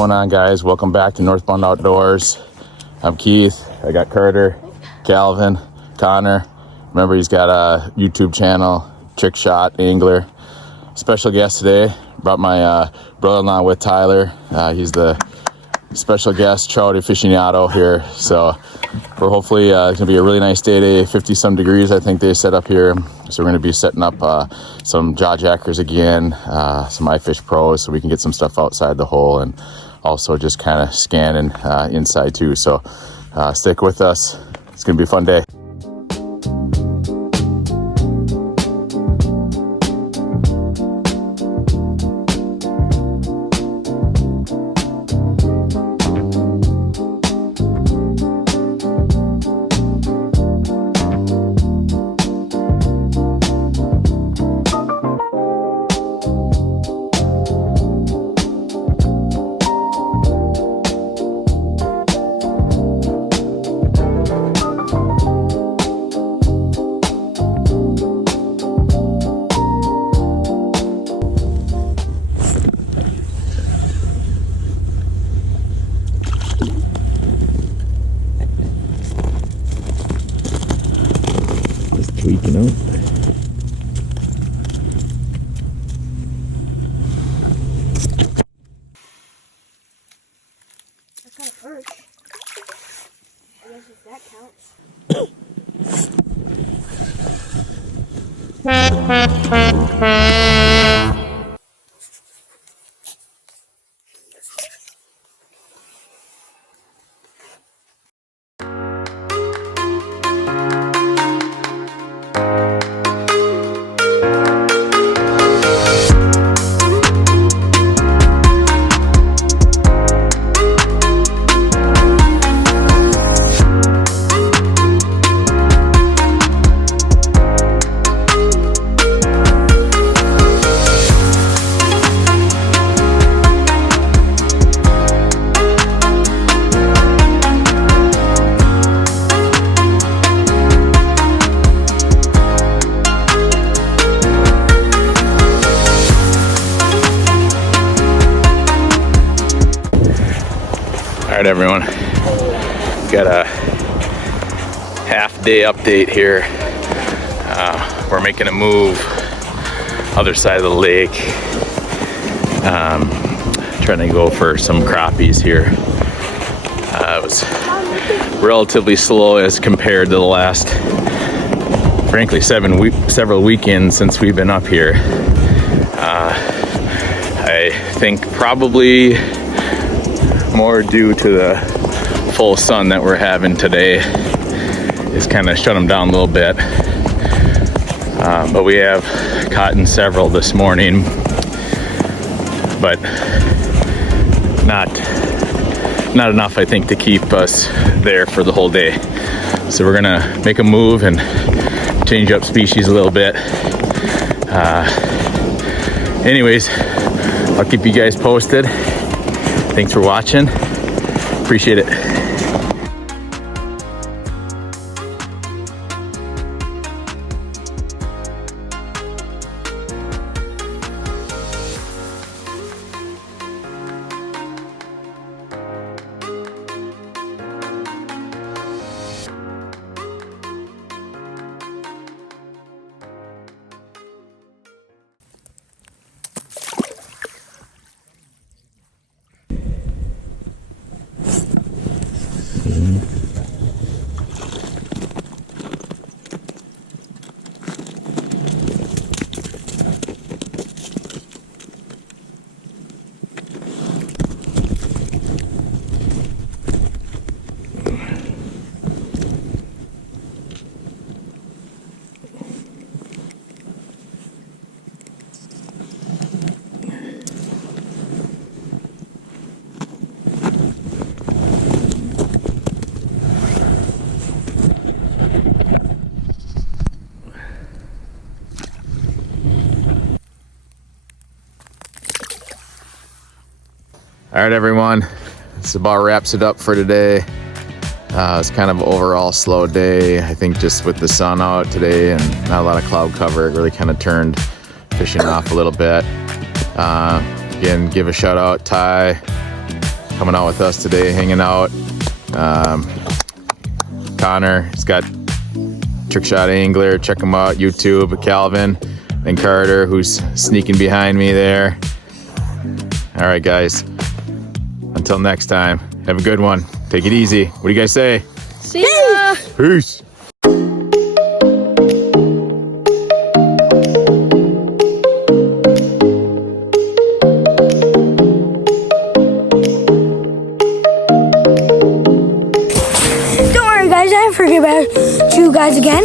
going on, guys? Welcome back to Northbound Outdoors. I'm Keith. I got Carter, Calvin, Connor. Remember, he's got a YouTube channel, Trick Shot Angler. Special guest today. Brought my brother-in-law with, Tyler. He's the special guest trout aficionado here. So we're hopefully it's gonna be a really nice day today. 50 some degrees, I think they set up here. So we're gonna be setting up some jaw jackers again, some iFish Pros, so we can get some stuff outside the hole, and also just kind of scanning inside too. So stick with us. It's gonna be a fun day. Tweaking out. That's not a perch. I guess if that counts. All right, everyone, got a half-day update here. We're making a move other side of the lake, trying to go for some crappies here. It was relatively slow as compared to the last, frankly, several weekends since we've been up here. I think probably more due to the full sun that we're having today. It's kind of shut them down a little bit, but we have caught in several this morning, but not enough, I think, to keep us there for the whole day. So we're gonna make a move and change up species a little bit. Anyways, I'll keep you guys posted. Thanks for watching. Appreciate it. All right, everyone, this about wraps it up for today. It's kind of an overall slow day. I think just with the sun out today and not a lot of cloud cover, it really kind of turned fishing off a little bit. Again, give a shout out Ty, coming out with us today, hanging out. Connor, he's got Trick Shot Angler. Check him out, YouTube. Calvin and Carter, who's sneaking behind me there. All right, guys. Until next time, have a good one. Take it easy. What do you guys say? See ya. Peace. Don't worry, guys. I didn't forget about you guys again.